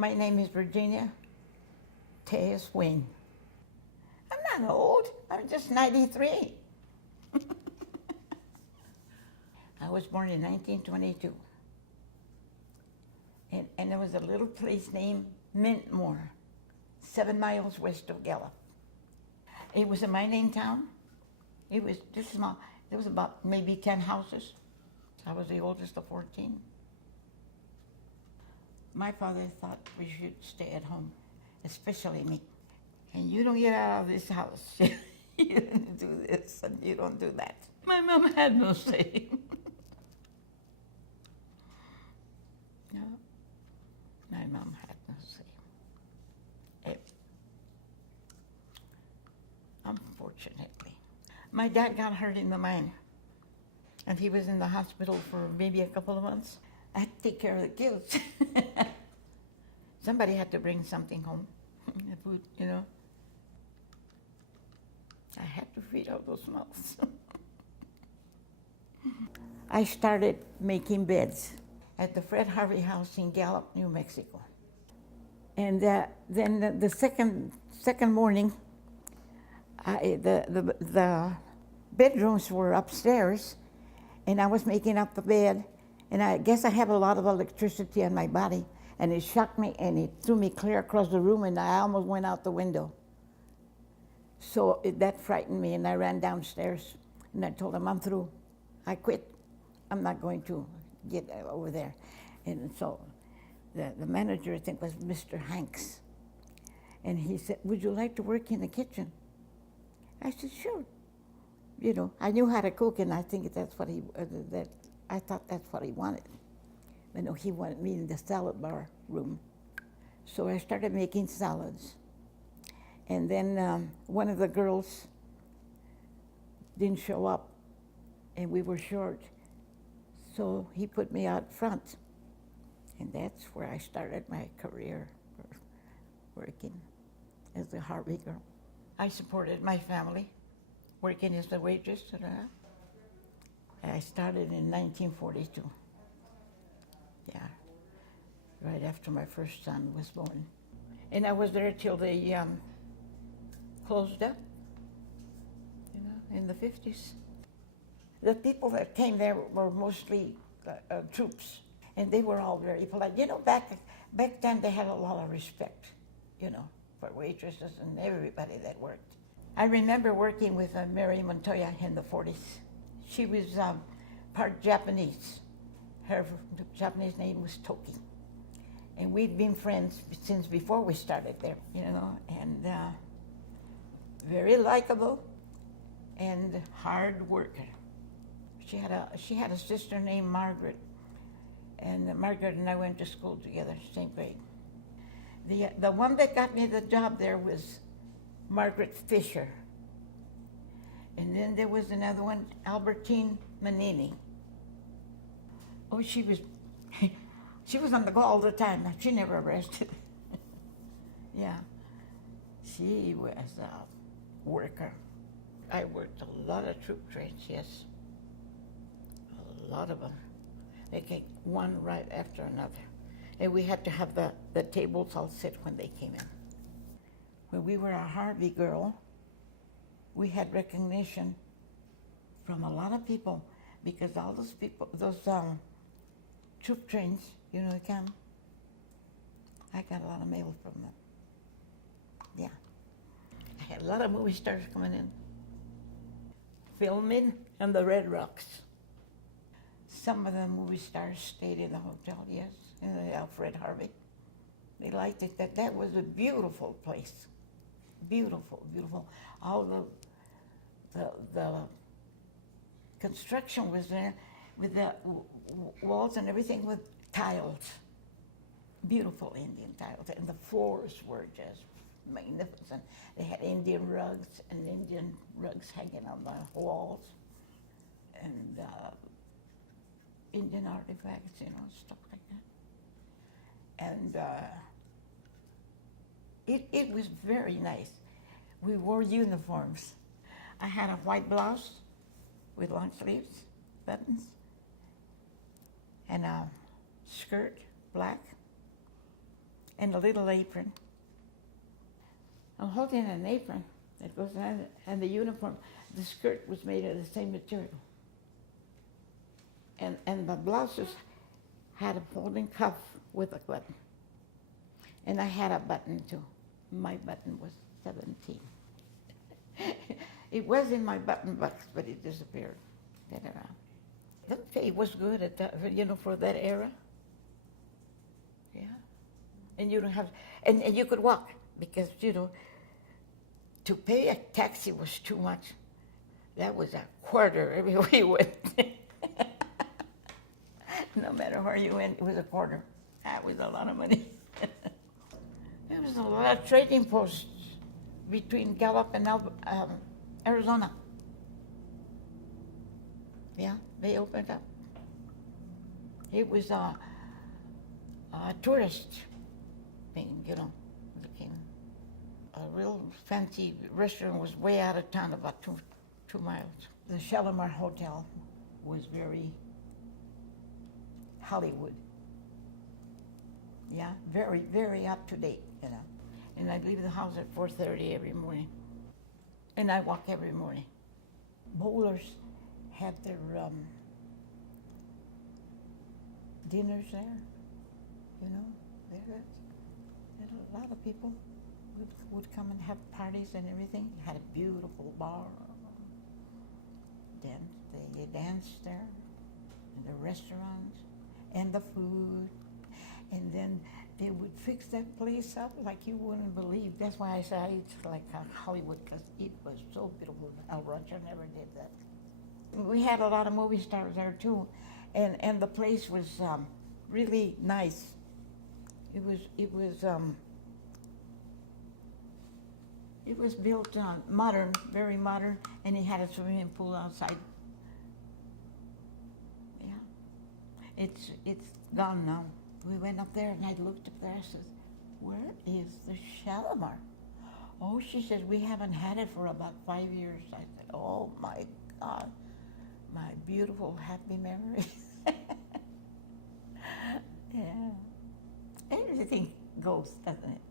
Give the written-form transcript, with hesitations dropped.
My name is Virginia Tejas Wayne. I'm not old. I'm just 93. I was born in 1922. And there was a little place named Mintmore, 7 miles west of Gallup. It was a mining town. It was just small. There was about maybe 10 houses. I was the oldest of 14. My father thought we should stay at home, especially me. And you don't get out of this house. You don't do this and you don't do that. My mom had no say. No, my mom had no say. Unfortunately. My dad got hurt in the mine, and he was in the hospital for maybe a couple of months. I had to take care of the kids. Somebody had to bring something home, food, you know. I had to feed all those mouths. I started making beds at the Fred Harvey house in Gallup, New Mexico. And then the second morning, the bedrooms were upstairs, and I was making up the bed, and I guess I have a lot of electricity in my body, and it shocked me, and it threw me clear across the room, and I almost went out the window. So that frightened me, and I ran downstairs, and I told him, I'm through. I quit. I'm not going to get over there. And so the manager, I think, was Mr. Hanks. And he said, would you like to work in the kitchen? I said, sure. You know, I knew how to cook, and I think that's what I thought that's what he wanted. You know, he wanted me in the salad bar room. So I started making salads. And then one of the girls didn't show up, and we were short. So he put me out front. And that's where I started my career, working as a Harvey girl. I supported my family, working as a waitress. I started in 1942. Yeah, right after my first son was born. And I was there till they closed up, you know, in the 50s. The people that came there were mostly troops, and they were all very polite. You know, back then they had a lot of respect, you know, for waitresses and everybody that worked. I remember working with Mary Montoya in the 40s. She was part Japanese. Her Japanese name was Toki. And we'd been friends since before we started there, you know, and very likable and hard worker. She had a sister named Margaret, and Margaret and I went to school together, same grade. The one that got me the job there was Margaret Fisher. And then there was another one, Albertine Manini. Oh, she was on the go all the time. She never rested. Yeah, she was a worker. I worked a lot of troop trains, yes. A lot of them. They came one right after another. And we had to have the tables all set when they came in. When we were a Harvey girl, we had recognition from a lot of people, because all those people, those troop trains, you know, come. I got a lot of mail from them. Yeah. I had a lot of movie stars coming in, filming in the Red Rocks. Some of the movie stars stayed in the hotel, yes, in the Alfred Harvey. They liked it. That was a beautiful place. Beautiful, beautiful. All the construction was there with the walls and everything with tiles. Beautiful Indian tiles. And the floors were just magnificent. They had Indian rugs and Indian rugs hanging on the walls. And Indian artifacts, you know, stuff like that. And it was very nice. We wore uniforms. I had a white blouse with long sleeves, buttons, and a skirt, black, and a little apron. I'm holding an apron that goes on, and the uniform, the skirt was made of the same material. And the blouses had a folding cuff with a button. And I had a button too. My button was 17. It was in my button box, but it disappeared. The pay was good at that, for that era. Yeah. And you don't have, and you could walk because, to pay a taxi was too much. That was a quarter everywhere you went. No matter where you went, it was a quarter. That was a lot of money. There was a lot of trading posts between Gallup and Arizona. Yeah, they opened up. It was a tourist thing, Became a real fancy restaurant was way out of town, about two miles. The Shalimar Hotel was very Hollywood. Yeah, very, very up to date, And I'd leave the house at 4:30 every morning. And I walk every morning. Bowlers had their dinners there, a lot of people would come and have parties and everything. Had a beautiful bar. They danced there, and the restaurants, and the food. And then they would fix that place up like you wouldn't believe. That's why I say it's like Hollywood, because it was so beautiful. El Roger never did that. We had a lot of movie stars there too, and the place was really nice. It was built modern, very modern, and it had a swimming pool outside. Yeah, it's gone now. We went up there and I looked up there and said, "Where is the Shalimar?" Oh, she says, "We haven't had it for about 5 years." I said, "Oh my God, my beautiful happy memories." Yeah, everything goes, doesn't it?